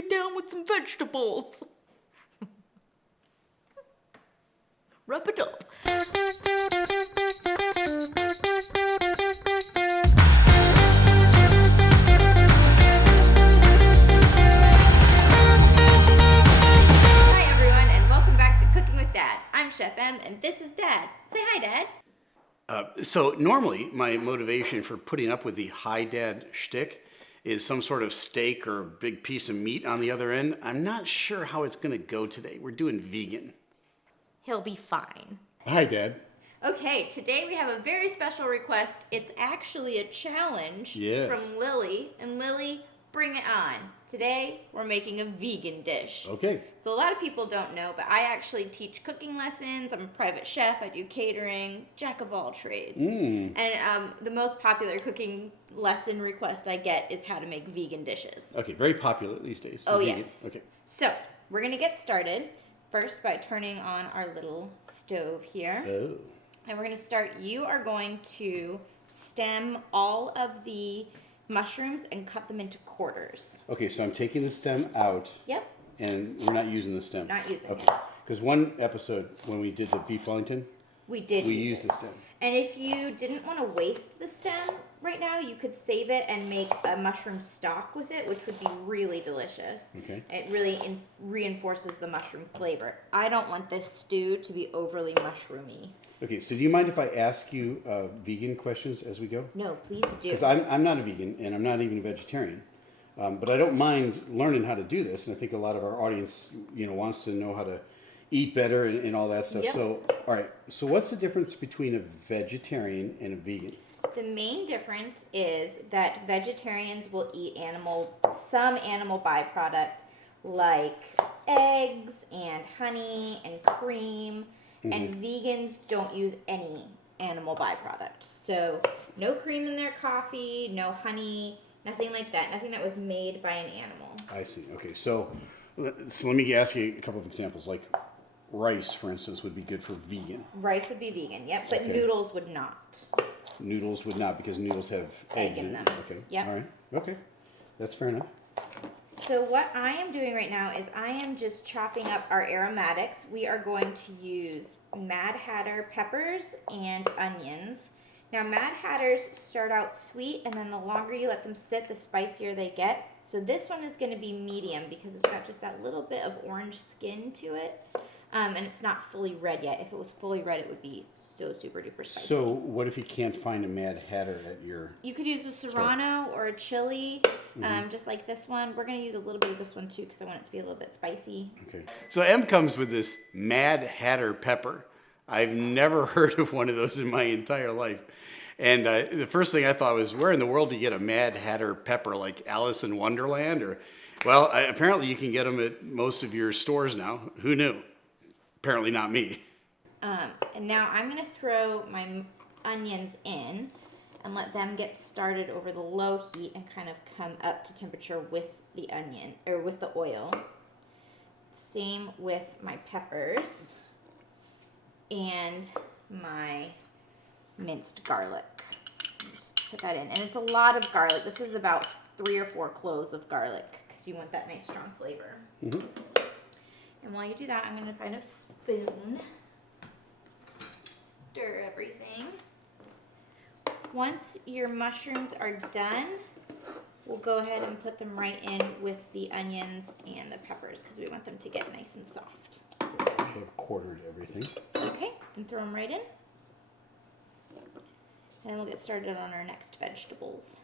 get down with some vegetables. Wrap it up. Hi everyone, and welcome back to Cooking with Dad. I'm Chef M, and this is Dad. Say hi, Dad. So normally my motivation for putting up with the hi dad shtick is some sort of steak or big piece of meat on the other end. I'm not sure how it's going to go today. We're doing vegan. He'll be fine. Hi, Dad. Okay, today we have a very special request. It's actually a challenge from Lily. And Lily, bring it on. Today, we're making a vegan dish. Okay. So a lot of people don't know, but I actually teach cooking lessons. I'm a private chef. I do catering, jack of all trades. And the most popular cooking lesson request I get is how to make vegan dishes. Okay, very popular these days. Oh, Vegan. yes. Okay. So, we're going to get started first by turning on our little stove here. Oh. And we're going to start, you are going to stem all of the mushrooms and cut them into quarters. Okay, so I'm taking the stem out. Yep. And we're not using the stem. Not using okay. it. Because one episode when we did the beef Wellington, we used the stem. And if you didn't want to waste the stem right now, you could save it and make a mushroom stock with it, which would be really delicious. Okay. It really reinforces the mushroom flavor. I don't want this stew to be overly mushroomy. Okay, so do you mind if I ask you vegan questions as we go? No, please do. Because I'm not a vegan and I'm not even a vegetarian, but I don't mind learning how to do this, and I think a lot of our audience, wants to know how to eat better and all that stuff. Yep. So, all right. So, what's the difference between a vegetarian and a vegan? The main difference is that vegetarians will eat some animal byproduct like eggs and honey and cream, and vegans don't use any animal byproduct. So no cream in their coffee, no honey, nothing like that. Nothing that was made by an animal. I see. Okay. So let me ask you a couple of examples. Like rice, for instance, would be good for vegan. Rice would be vegan, yep, but Okay. Noodles would not. Noodles would not, because noodles have eggs in them. it. Okay. Yep. All right. Okay. That's fair enough. So what I am doing right now is I am just chopping up our aromatics. We are going to use Mad Hatter peppers and onions. Now Mad Hatters start out sweet, and then the longer you let them sit, the spicier they get. So this one is going to be medium because it's got just that little bit of orange skin to it. And it's not fully red yet. If it was fully red, it would be so super duper spicy. So what if you can't find a Mad Hatter at your... You could use a Serrano or a chili, just like this one. We're going to use a little bit of this one too because I want it to be a little bit spicy. Okay. So M comes with this Mad Hatter pepper. I've never heard of one of those in my entire life. And the first thing I thought was, where in the world do you get a Mad Hatter pepper, like Alice in Wonderland? Well, apparently you can get them at most of your stores now. Who knew? Apparently not me. And now I'm going to throw my onions in and let them get started over the low heat and kind of come up to temperature with the onion, or with the oil. Same with my peppers and my minced garlic. Just put that in. And it's a lot of garlic. This is about 3 or 4 cloves of garlic because you want that nice strong flavor. Mm-hmm. And while you do that, I'm going to find a spoon. Stir everything. Once your mushrooms are done, we'll go ahead and put them right in with the onions and the peppers because we want them to get nice and soft. I've quartered everything. Okay, and throw them right in. And then we'll get started on our next vegetables.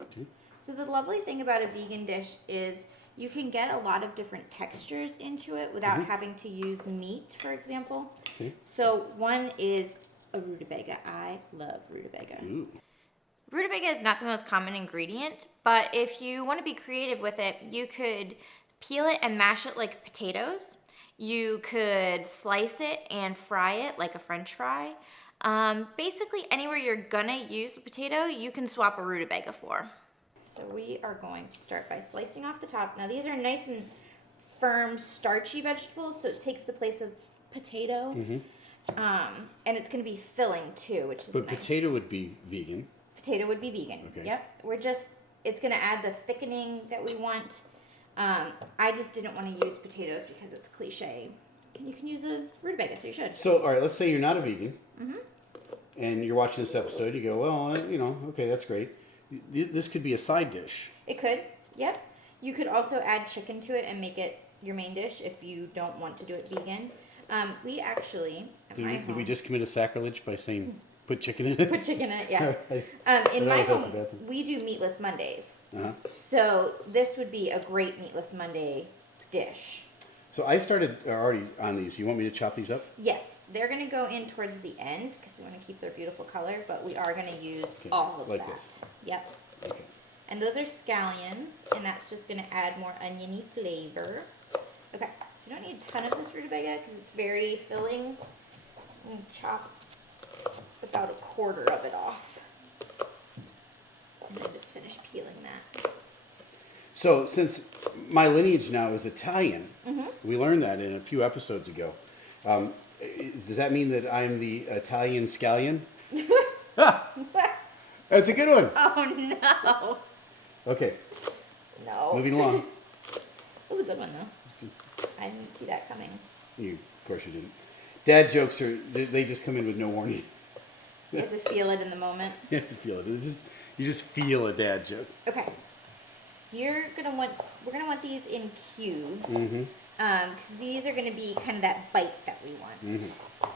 Okay. So the lovely thing about a vegan dish is you can get a lot of different textures into it without having to use meat, for example. Okay. So one is a rutabaga. I love rutabaga. Ooh. Rutabaga is not the most common ingredient, but if you want to be creative with it, you could peel it and mash it like potatoes. You could slice it and fry it like a French fry. Basically, anywhere you're gonna use a potato, you can swap a rutabaga for. So we are going to start by slicing off the top. Now these are nice and firm, starchy vegetables, so it takes the place of potato. And it's going to be filling too, which is But nice. potato would be vegan. Potato would be vegan. Okay. Yep. It's going to add the thickening that we want. I just didn't want to use potatoes because it's cliche. You can use a rutabaga, so you should. So, all right, let's say you're not a vegan, and you're watching this episode. You go, well, okay, that's great. This could be a side dish. It could, yep. You could also add chicken to it and make it your main dish if you don't want to do it vegan. We actually, at my Did we home, just commit a sacrilege by saying put chicken in it? put chicken in it, yeah. I In don't know my if that's home, a bad thing. we do meatless Mondays. Uh-huh. So this would be a great meatless Monday dish. So I started already on these. You want me to chop these up? Yes, they're going to go in towards the end because we want to keep their beautiful color, but we are going to use all of like that. this. Yep. Okay. And those are scallions, and that's just going to add more oniony flavor. Okay, so you don't need a ton of this rutabaga because it's very filling. I'm going to chop about a quarter of it off. And then just finish peeling that. So since my lineage now is Italian, Mm-hmm. we learned that in a few episodes ago. Does that mean that I'm the Italian scallion? That's a good one. Oh, no. Okay, No. moving along. That was a good one, though. I didn't see that coming. Of course you didn't. Dad jokes they just come in with no warning. You have to feel it in the moment. You have to feel it. You just feel a dad joke. Okay. We're gonna want these in cubes. Mm-hmm. Because these are gonna be kind of that bite that we want. Mm-hmm.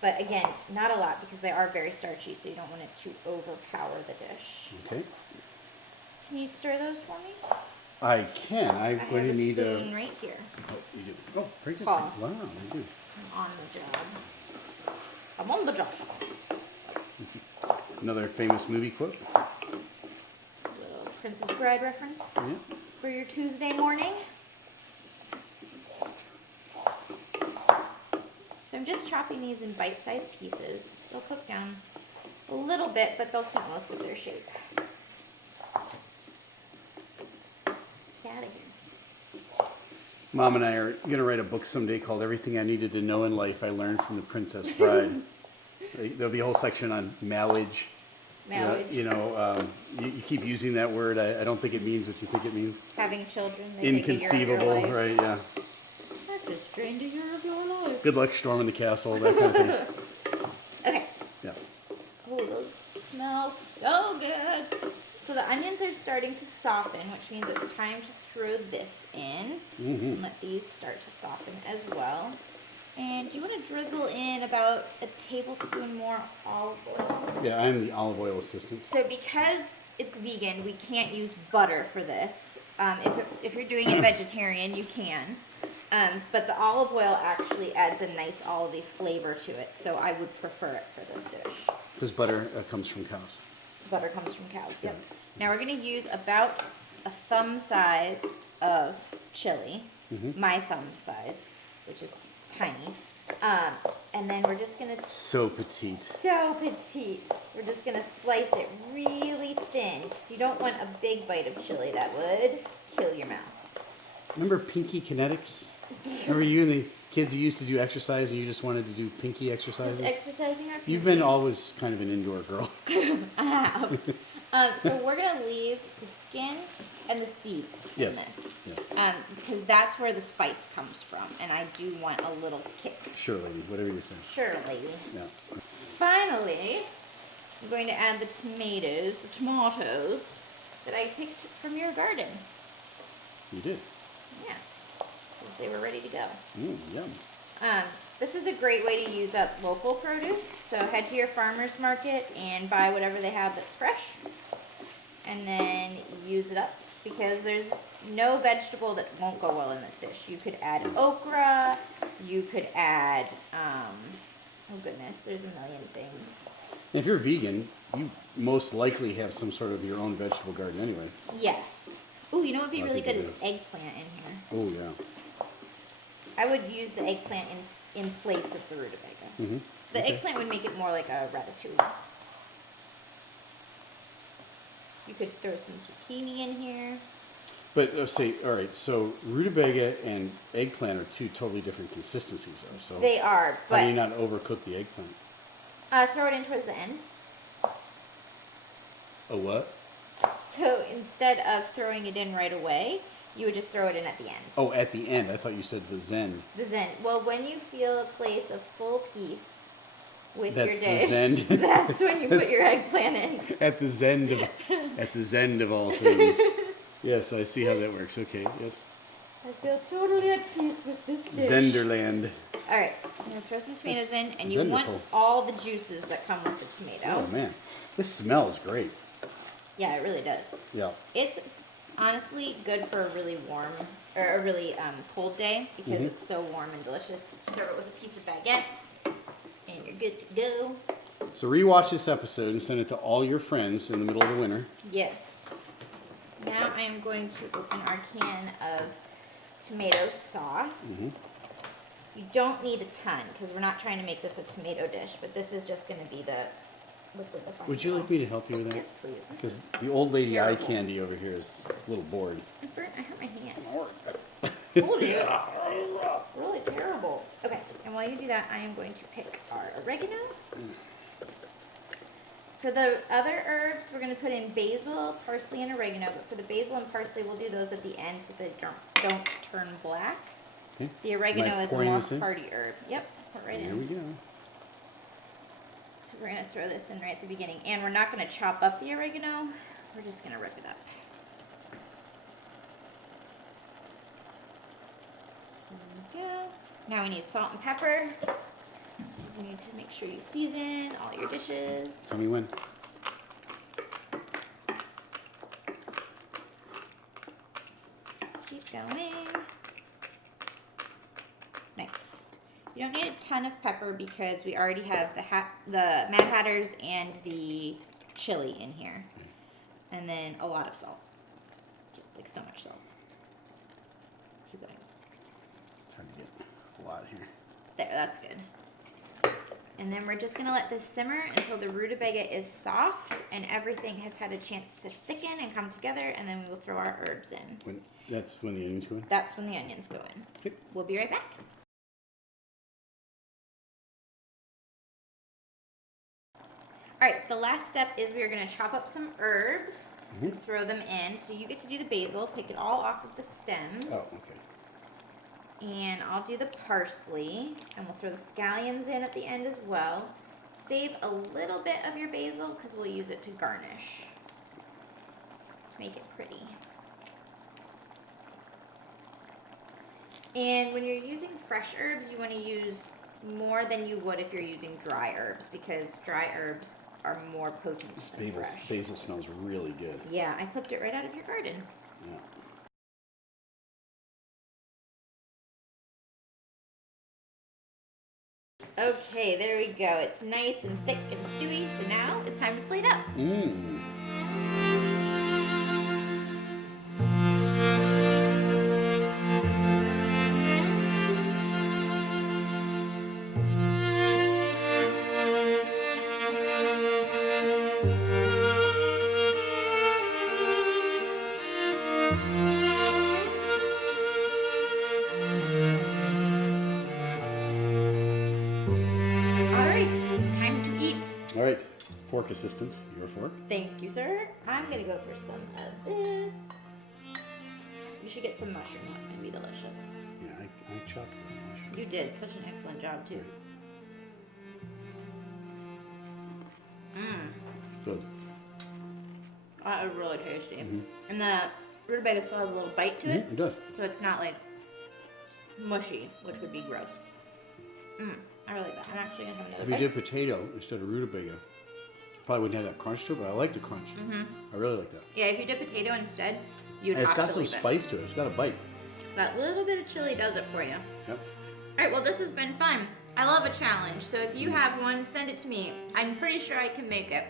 But again, not a lot because they are very starchy, so you don't want it to overpower the dish. Okay. Can you stir those for me? I can. I'm I going have to a need a. spoon right here. Oh, you do. Oh, very good. Paul. Wow, you do. I'm on the job. I'm on the job. Another famous movie quote. Little Princess Bride reference Yeah. for your Tuesday morning. So I'm just chopping these in bite-sized pieces. They'll cook down a little bit, but they'll keep most of their shape. Get out of here. Mom and I are going to write a book someday called Everything I Needed to Know in Life I Learned from the Princess Bride. There'll be a whole section on marriage. Marriage. You keep using that word. I don't think it means what you think it means. Having children, they take a year of your Inconceivable, life. right? Yeah. That just drained a year of your life. Good luck storming the castle, that kind of thing. Okay. Yeah. Oh, those smell so good. So the onions are starting to soften, which means it's time to throw this in. Mm-hmm. And let these start to soften as well. And do you want to drizzle in about a tablespoon more olive oil? Yeah, I'm the olive oil assistant. So because it's vegan, we can't use butter for this. If you're doing it vegetarian, you can. But the olive oil actually adds a nice olivey flavor to it, so I would prefer it for this dish. Because butter comes from cows. Butter comes from cows, yep. Now we're going to use about a thumb size of chili, my thumb size, which is tiny. And then we're just going to, So petite. so petite, we're just going to slice it really thin. So you don't want a big bite of chili, that would kill your mouth. Remember Pinky Kinetics? Remember you and the kids who used to do exercise and you just wanted to do pinky exercises? Just exercising our You've been pinkies. always kind of an indoor girl. I have. So we're going to leave the skin and the seeds Yes. in this. Yes. Because that's where the spice comes from, and I do want a little kick. Sure, lady. Whatever you say. Sure, lady. Yeah. Finally, I'm going to add the tomatoes that I picked from your garden. You did. Yeah, because they were ready to go. Yum. This is a great way to use up local produce. So head to your farmer's market and buy whatever they have that's fresh, and then use it up because there's no vegetable that won't go well in this dish. You could add okra, you could add, oh goodness, there's a million things. And if you're vegan, you most likely have some sort of your own vegetable garden anyway. Yes. Ooh, you know what would be A lot really of good people is do. eggplant in here. Oh, yeah. I would use the eggplant in place of the rutabaga. Mm-hmm. The Okay. eggplant would make it more like a ratatouille. You could throw some zucchini in here. But let's say, all right, so rutabaga and eggplant are two totally different consistencies, though. So They are, how do you but not overcook the eggplant? throw it in towards the end. A what? So instead of throwing it in right away, You would just throw it in at the end. Oh, at the end. I thought you said the Zen. The Zen. Well, when you feel a place of full peace with That's your the dish, Zen. that's when you put That's- your eggplant in. At the Zen of all things. Yes, I see how that works. Okay, yes. I feel totally at peace with this dish. Zenderland. All right, I'm gonna throw some tomatoes That's in, and you want zenderful. all the juices that come with the tomato. Oh man, this smells great. Yeah, it really does. Yeah. It's honestly good for a really warm or a really cold day because it's so warm and delicious. Serve it with a piece of baguette, and you're good to go. So rewatch this episode and send it to all your friends in the middle of the winter. Yes. Now I am going to open our can of tomato sauce. You don't need a ton because we're not trying to make this a tomato dish, but this is just going to be the liquid. Would you like me to help you with that? Yes, please. This Because is the old lady eye terrible. candy over here is a little bored. I hurt my hand. Holy really terrible. Okay, and while you do that, I am going to pick our oregano. For the other herbs, we're going to put in basil, parsley, and oregano. But for the basil and parsley, we'll do those at the end so they don't turn black. Okay. The oregano Am I is a pouring more this in? hearty herb. Yep, put right There in. we go. So we're going to throw this in right at the beginning. And we're not going to chop up the oregano. We're just going to rip it up. There we go. Now we need salt and pepper. You need to make sure you season all your dishes. Tell me when. Keep going. Nice. You don't need a ton of pepper because we already have the Mad Hatters and the chili in here. And then a lot of salt. Like so much salt. Keep going. It's hard to get a lot here. There, that's good. And then we're just gonna let this simmer until the rutabaga is soft and everything has had a chance to thicken and come together, and then we will throw our herbs in. That's when the onions go in? That's when the onions go in. Okay. We'll be right back. All right, the last step is we are gonna chop up some herbs and throw them in. So you get to do the basil, pick it all off of the stems. Oh, okay. And I'll do the parsley, and we'll throw the scallions in at the end as well. Save a little bit of your basil because we'll use it to garnish, to make it pretty. And when you're using fresh herbs, you want to use more than you would if you're using dry herbs because dry herbs are more potent This than fresh. basil smells really good. Yeah, I clipped it right out of your garden. Yeah. Okay, there we go. It's nice and thick and stewy, so now it's time to plate up. Mmm. All right, time to eat. All right, fork assistant, your fork. Thank you, sir. I'm gonna go for some of this. You should get some mushroom. That's gonna be delicious. Yeah, I chopped the mushroom. You did such an excellent job too. Good. That is really tasty. And the rutabaga still has a little bite to it, It does. so it's not like mushy, which would be gross. I really like that. I'm actually gonna have another If you bite. did potato instead of rutabaga, probably wouldn't have that crunch to it, but I like the crunch. I really like that. Yeah, if you did potato instead, you'd And it's have got to some leave it. spice to it. It's got a bite. That little bit of chili does it for you. Yep. All right, well, this has been fun. I love a challenge, so if you have one, send it to me. I'm pretty sure I can make it.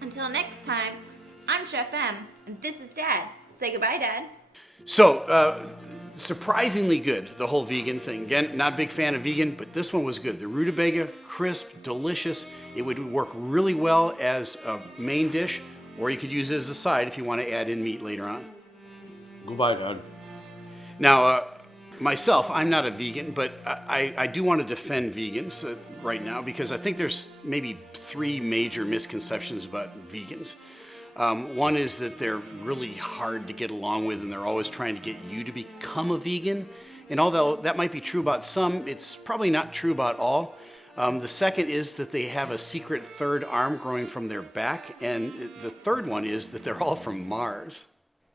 Until next time, I'm Chef M, and this is Dad. Say goodbye, Dad. So, surprisingly good, the whole vegan thing. Again, not a big fan of vegan, but this one was good. The rutabaga, crisp, delicious. It would work really well as a main dish, or you could use it as a side if you want to add in meat later on. Goodbye, Dad. Now, myself, I'm not a vegan, but I do want to defend vegans right now because I think there's maybe 3 major misconceptions about vegans. One is that they're really hard to get along with, and they're always trying to get you to become a vegan. And although that might be true about some, it's probably not true about all. The second is that they have a secret third arm growing from their back. And the third one is that they're all from Mars.